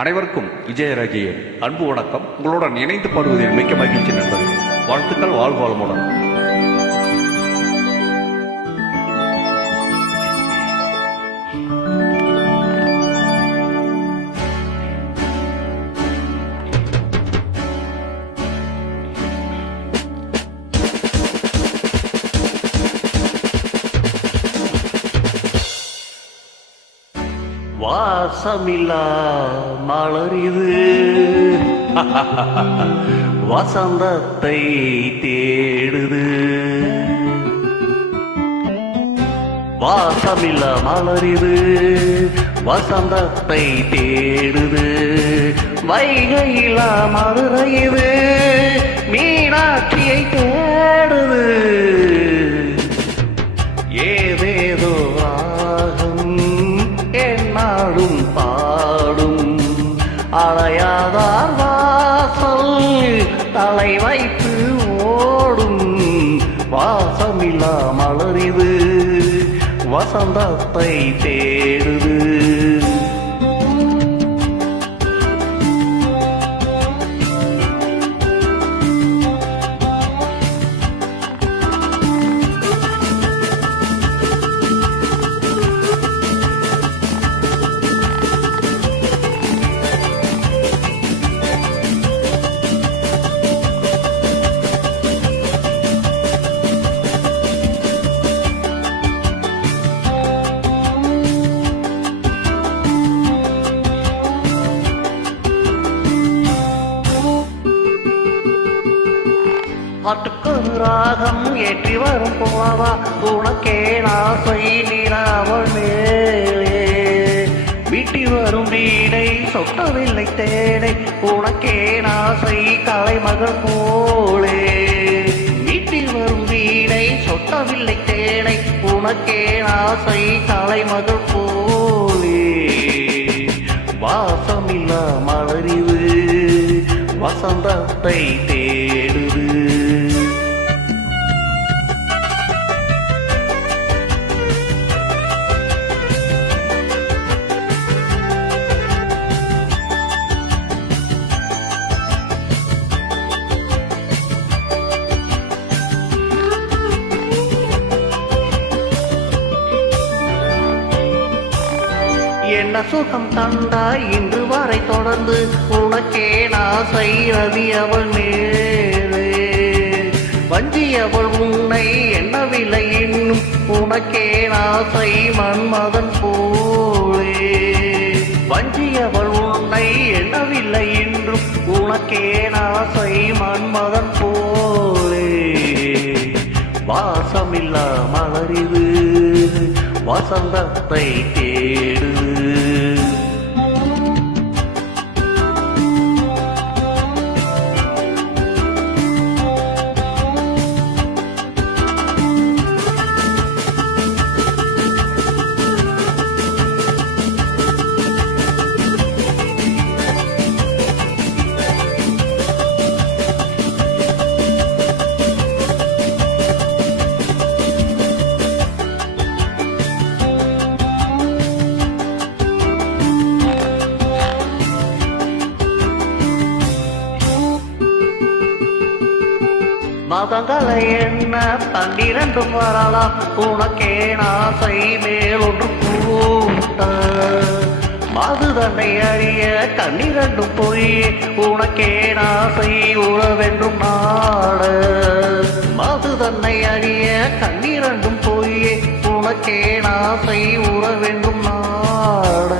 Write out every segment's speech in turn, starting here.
அனைவருக்கும் விஜயராஜையின் அன்பு வணக்கம். உங்களுடன் இணைந்து பாடுவதில் மிக்க மகிழ்ச்சி நண்பர்கள். வாழ்த்துக்கள். வாழ்க வளமுடன். வாசமில்லா மலரிது வசந்தத்தை தேடுது. வாசமில்லா மலரிது வசந்தத்தை தேடுது. வைகையிலா மதுரையுது மீனாட்சியை தேடுது. ஏதேதோ என்னாடும் பாடும் அலையாதார் வாசல் தலை வைத்து ஓடும். வாசமில்லா மலரிது வசந்தத்தை தேடுது. பாட்டுக்கொரு ராகம் ஏற்றி வரும் போவா உனக்கே நாசை நிலாவல் மேலே. வீட்டி வரும் வீடை சொட்டவில்லை தேடை உனக்கே நாசை கலைமகள் போலே. வீட்டி வரும் வீடை சொட்டவில்லை தேடை உனக்கே நாசை கலைமகள் போலே. வாசமில்லா மலரிது வசந்தத்தை தேடுது. என்ன சுகம் தந்தாய் இன்று வரை தொடர்ந்து உனக்கே நாசை ரதி அவள் மேலே. வஞ்சியவள் உன்னை எண்ணவில்லை இன்னும் உனக்கே நாசை மன்மதன் போலே. வஞ்சியவள் உன்னை எண்ணவில்லை என்றும் உனக்கே நாசை மன்மதன் போலே. வாசமில்லா மலரிது வசந்தத்தை தேடுது. மதங்களை என்ன 12 வரலாம் உனக்கே நாசை மேலொன்று கூட்ட. மது தன்னை அறிய 12 பொய் உனக்கே நாசை உறவென்றும் நாட. மது தன்னை அறிய 12 பொய் உனக்கே நாசை உறவென்றும் நாட.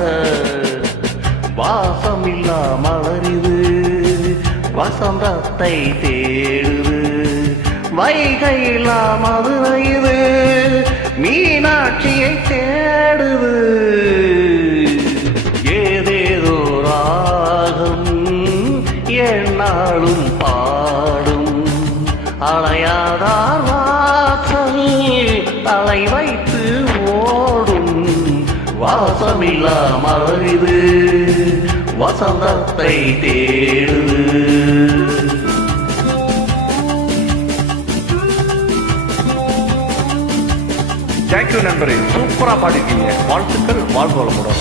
வாசமில்லா மலரிது வசந்தத்தை தேடுது. வைகையிலா மதுரையுது மீனாட்சியை தேடுது. ஏதேதோ ராகம் என்னாலும் பாடும் அலையாதார் வாசல் தலை வைத்து ஓடும். வாசமில்லா மலரிது வசந்தத்தை தேடுது. தேங்க்யூ நண்பரே, சூப்பரா பாடிருக்கீங்க. வாழ்த்துக்கள். வாழ்க வளமுடன்.